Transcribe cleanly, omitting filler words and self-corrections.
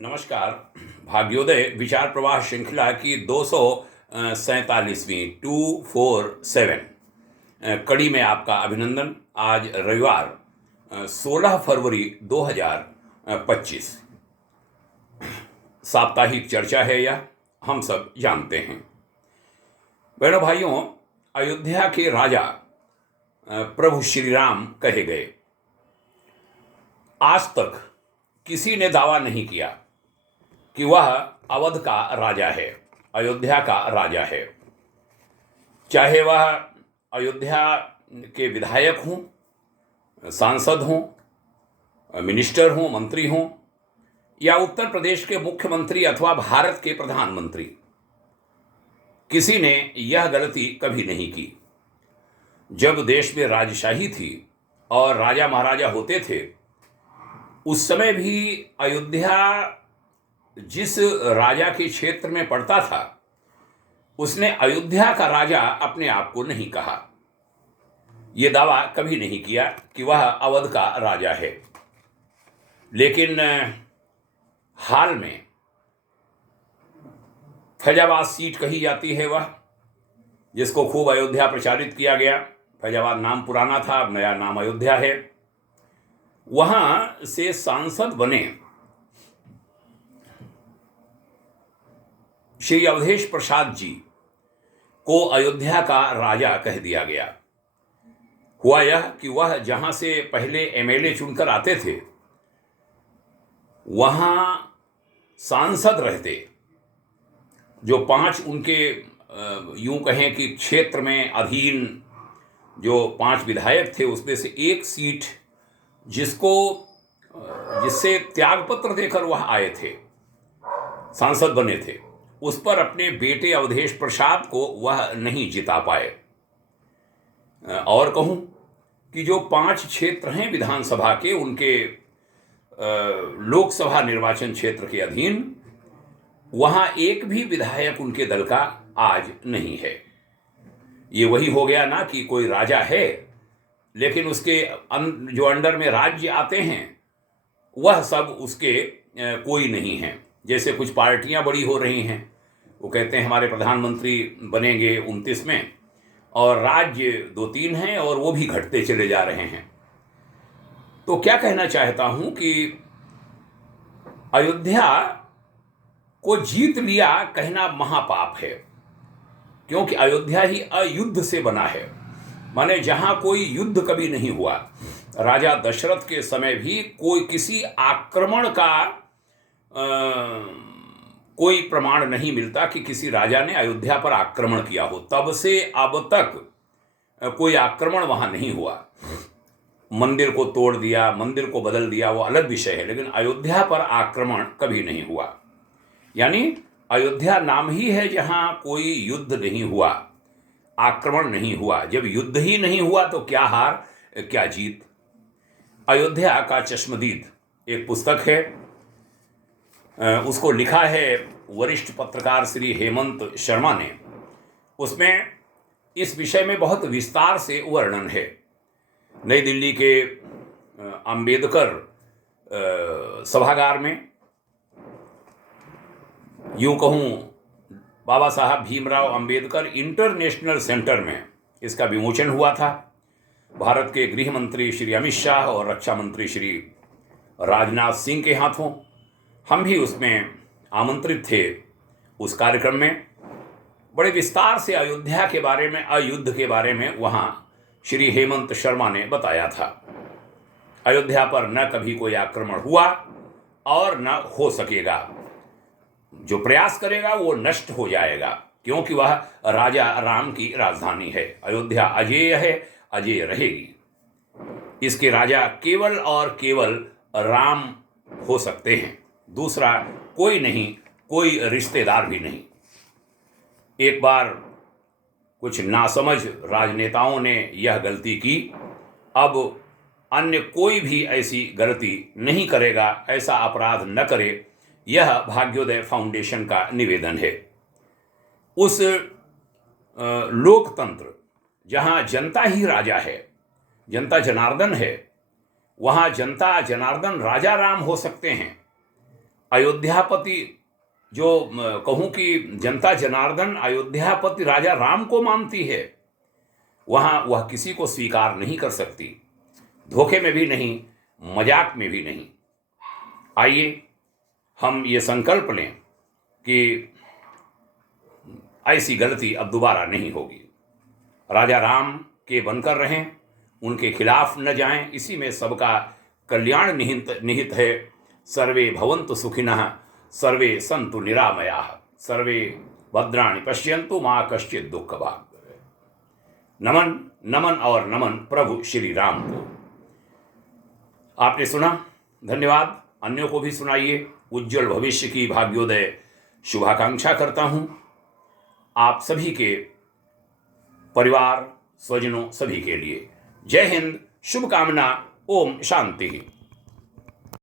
नमस्कार। भाग्योदय विचार प्रवाह श्रृंखला की 247वीं 247 कड़ी में आपका अभिनंदन। आज रविवार 16 फरवरी 2025 साप्ताहिक चर्चा है। यह हम सब जानते हैं। बहनों भाइयों, अयोध्या के राजा प्रभु श्री राम कहे गए। आज तक किसी ने दावा नहीं किया कि वह अवध का राजा है, अयोध्या का राजा है। चाहे वह अयोध्या के विधायक हों, सांसद हों, मिनिस्टर हों, मंत्री हों, या उत्तर प्रदेश के मुख्यमंत्री अथवा भारत के प्रधानमंत्री, किसी ने यह गलती कभी नहीं की। जब देश में राजशाही थी और राजा महाराजा होते थे, उस समय भी अयोध्या जिस राजा के क्षेत्र में पड़ता था, उसने अयोध्या का राजा अपने आप को नहीं कहा। यह दावा कभी नहीं किया कि वह अवध का राजा है। लेकिन हाल में फैजाबाद सीट कही जाती है, वह जिसको खूब अयोध्या प्रचारित किया गया। फैजाबाद नाम पुराना था, अब नया नाम अयोध्या है। वहां से सांसद बने श्री अवधेश प्रसाद जी को अयोध्या का राजा कह दिया गया। हुआ यह कि वह जहां से पहले एमएलए चुनकर आते थे, वहां सांसद रहते। जो 5 उनके यूं कहें कि क्षेत्र में अधीन जो 5 विधायक थे, उसमें से एक सीट जिससे त्यागपत्र देकर वह आए थे, सांसद बने थे, उस पर अपने बेटे अवधेश प्रसाद को वह नहीं जिता पाए। और कहूं कि जो 5 क्षेत्र हैं विधानसभा के, उनके लोकसभा निर्वाचन क्षेत्र के अधीन, वहां एक भी विधायक उनके दल का आज नहीं है। ये वही हो गया ना कि कोई राजा है, लेकिन उसके जो अंडर में राज्य आते हैं, वह सब उसके कोई नहीं है। जैसे कुछ पार्टियां बड़ी हो रही हैं, वो कहते हैं हमारे प्रधानमंत्री बनेंगे 29 में, और राज्य 2-3 हैं और वो भी घटते चले जा रहे हैं। तो क्या कहना चाहता हूं कि अयोध्या को जीत लिया कहना महापाप है, क्योंकि अयोध्या ही अयुद्ध से बना है। माने जहां कोई युद्ध कभी नहीं हुआ। राजा दशरथ के समय भी कोई किसी आक्रमण का कोई प्रमाण नहीं मिलता कि किसी राजा ने अयोध्या पर आक्रमण किया हो। तब से अब तक कोई आक्रमण वहां नहीं हुआ। मंदिर को तोड़ दिया, मंदिर को बदल दिया, वो अलग विषय है, लेकिन अयोध्या पर आक्रमण कभी नहीं हुआ। यानी अयोध्या नाम ही है जहां कोई युद्ध नहीं हुआ, आक्रमण नहीं हुआ। जब युद्ध ही नहीं हुआ तो क्या हार क्या जीत। अयोध्या का चश्मदीद एक पुस्तक है, उसको लिखा है वरिष्ठ पत्रकार श्री हेमंत शर्मा ने। उसमें इस विषय में बहुत विस्तार से वर्णन है। नई दिल्ली के अंबेडकर सभागार में, यूं कहूं बाबा साहब भीमराव अंबेडकर इंटरनेशनल सेंटर में इसका विमोचन हुआ था। भारत के गृह मंत्री श्री अमित शाह और रक्षा मंत्री श्री राजनाथ सिंह के हाथों हम भी उसमें आमंत्रित थे। उस कार्यक्रम में बड़े विस्तार से अयोध्या के बारे में, अयुद्ध के बारे में वहाँ श्री हेमंत शर्मा ने बताया था। अयोध्या पर न कभी कोई आक्रमण हुआ और न हो सकेगा। जो प्रयास करेगा वो नष्ट हो जाएगा, क्योंकि वह राजा राम की राजधानी है। अयोध्या अजेय है, अजेय रहेगी। इसके राजा केवल और केवल राम हो सकते हैं, दूसरा कोई नहीं, कोई रिश्तेदार भी नहीं। एक बार कुछ नासमझ राजनेताओं ने यह गलती की, अब अन्य कोई भी ऐसी गलती नहीं करेगा, ऐसा अपराध न करे। यह भाग्योदय फाउंडेशन का निवेदन है। उस लोकतंत्र जहां जनता ही राजा है, जनता जनार्दन है, वहां जनता जनार्दन राजा राम हो सकते हैं। अयोध्यापति जो कहूँ कि जनता जनार्दन अयोध्यापति राजा राम को मानती है, वहाँ वह किसी को स्वीकार नहीं कर सकती, धोखे में भी नहीं, मजाक में भी नहीं। आइए हम ये संकल्प लें कि ऐसी गलती अब दोबारा नहीं होगी। राजा राम के बनकर रहें, उनके खिलाफ न जाएं, इसी में सबका कल्याण निहित है। सर्वे भवन्तु सुखिनः, सर्वे सन्तु निरामयाः, सर्वे भद्राणि पश्यन्तु मा कश्चित् दुःखभाग्। नमन नमन और नमन प्रभु श्री राम को। आपने सुना, धन्यवाद। अन्यों को भी सुनाइए। उज्जवल भविष्य की भाग्योदय शुभाकांक्षा करता हूँ आप सभी के परिवार, स्वजनों, सभी के लिए। जय हिंद, शुभकामना। ओम शांति।